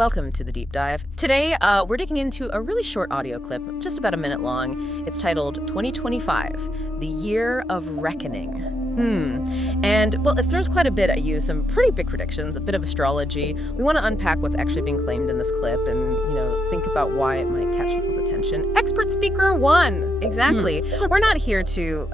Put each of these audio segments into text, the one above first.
Welcome to the deep dive. Today, we're digging into a really short audio clip, just about a minute long. It's titled 2025, the Year of Reckoning. And, well, it throws quite a bit at you, some pretty big predictions, a bit of astrology. We want to unpack what's actually being claimed in this clip and, think about why it might catch people's attention. Expert speaker one! Exactly. We're not here to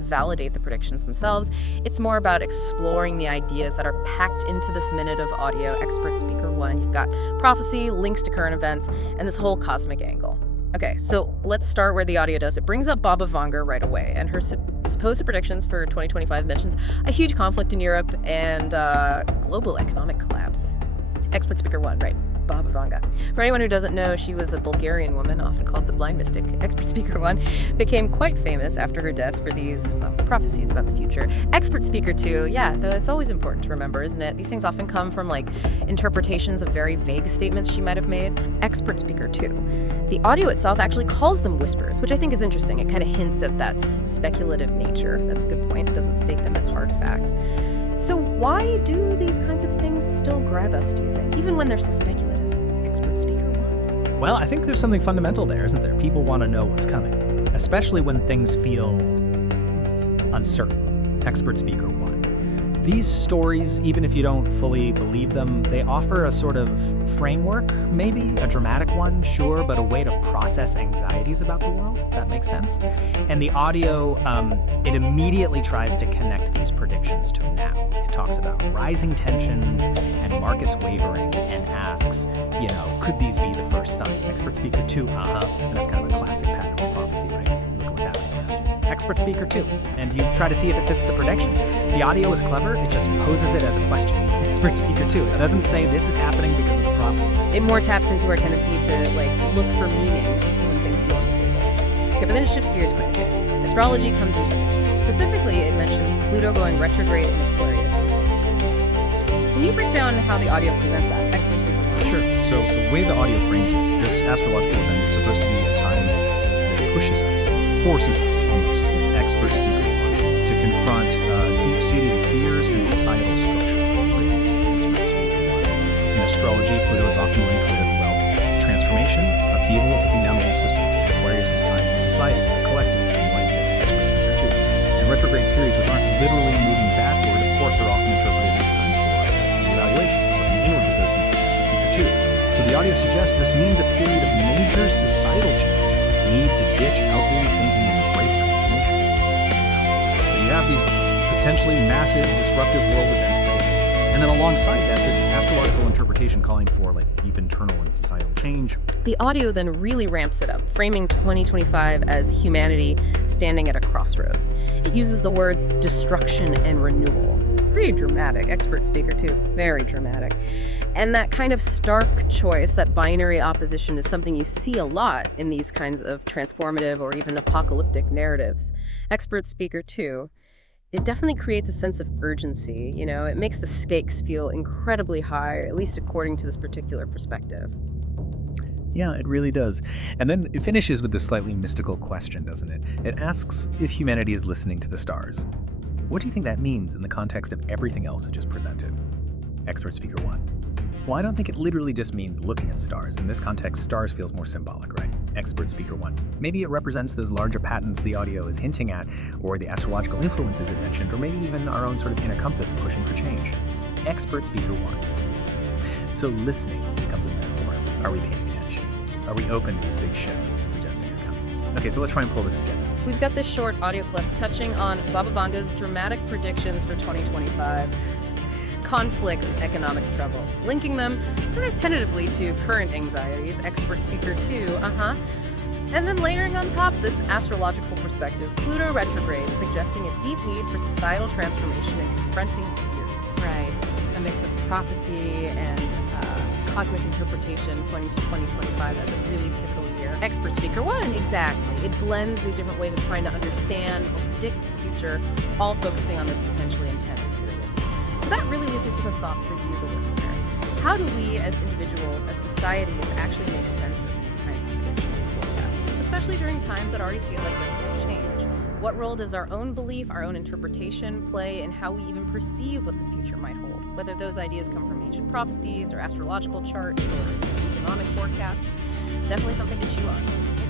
validate the predictions themselves. It's more about exploring the ideas that are packed into this minute of audio. Expert speaker one. You've got prophecy, links to current events, and this whole cosmic angle. Okay, so let's start where the audio does. It brings up Baba Vanga right away, and her supposed predictions for 2025 mentions a huge conflict in Europe and global economic collapse. Expert speaker one, right? Baba Vanga. For anyone who doesn't know, she was a Bulgarian woman, often called the Blind Mystic. Expert speaker one became quite famous after her death for these prophecies about the future. Expert speaker two, yeah, though it's always important to remember, isn't it? These things often come from interpretations of very vague statements she might have made. Expert speaker two. The audio itself actually calls them whispers, which I think is interesting. It kind of hints at that speculative nature. That's a good point. It doesn't state them as hard facts. So why do these kinds of things still grab us, do you think, even when they're so speculative? Expert speaker one. Well, I think there's something fundamental there, isn't there? People want to know what's coming, especially when things feel uncertain. Expert speaker one. These stories, even if you don't fully believe them, they offer a sort of framework, maybe a dramatic one, sure, but a way to process anxieties about the world. That makes sense. And the audio, it immediately tries to connect these predictions to now. It talks about rising tensions and markets wavering and asks, could these be the first signs? Expert speaker two, and that's kind of a classic pattern of prophecy, right? Look at what's happening around you. Expert speaker two, and you try to see if it fits the prediction. The audio is clever, it just poses it as a question. Expert speaker two, it doesn't say this is happening because of the prophecy. It more taps into our tendency to look for meaning when things feel unstable. Okay, but then it shifts gears quickly. Astrology comes into the picture. Specifically, it mentions Pluto going retrograde in Aquarius. Can you break down how the audio presents that? Expert speaker one. Sure. So the way the audio frames it, this astrological event is supposed to be a time that pushes us, forces us almost, expert speaker one, to confront deep-seated fears and societal structures. That's the phrase used in expert speaker one. In astrology, Pluto is often linked with, transformation, upheaval, taking down old systems. Aquarius is tied to society, the collective, enlightenment, expert speaker two. And retrograde periods, which aren't literally moving backward, of course, are often interpreted as times for reevaluation, looking inwards at those things, expert speaker two. So the audio suggests this means a period of major societal change, need to ditch outdated thinking and embrace transformation. So you have these potentially massive disruptive world events predicted. And then alongside that, this astrological interpretation calling for deep internal and societal change. The audio then really ramps it up, framing 2025 as humanity standing at a crossroads. It uses the words destruction and renewal. Pretty dramatic. Expert speaker too. Very dramatic. And that kind of stark choice, that binary opposition, is something you see a lot in these kinds of transformative or even apocalyptic narratives. Expert speaker too. It definitely creates a sense of urgency, it makes the stakes feel incredibly high, at least according to this particular perspective. Yeah, it really does. And then it finishes with this slightly mystical question, doesn't it? It asks if humanity is listening to the stars. What do you think that means in the context of everything else it just presented? Expert speaker one. Well, I don't think it literally just means looking at stars. In this context, stars feels more symbolic, right? Expert speaker one. Maybe it represents those larger patterns the audio is hinting at, or the astrological influences it mentioned, or maybe even our own sort of inner compass pushing for change. Expert speaker one. So listening becomes a metaphor. Are we paying attention? Are we open to these big shifts that's suggesting are coming? Okay, so let's try and pull this together. We've got this short audio clip touching on Baba Vanga's dramatic predictions for 2025. Conflict, economic trouble, linking them sort of tentatively to current anxieties, expert speaker two, and then layering on top this astrological perspective, Pluto retrograde, suggesting a deep need for societal transformation and confronting fears. Right, a mix of prophecy and cosmic interpretation pointing to 2025 as a really pivotal year. Expert speaker one, exactly. It blends these different ways of trying to understand or predict the future, all focusing on this potentially intense period. So that really leaves us with a thought for you, the listener. How do we as individuals, as societies, actually make sense of these kinds of predictions or forecasts, especially during times that already feel like they're full of change? What role does our own belief, our own interpretation play in how we even perceive what the future might hold, whether those ideas come from ancient prophecies or astrological charts or economic forecasts. Definitely something to chew on.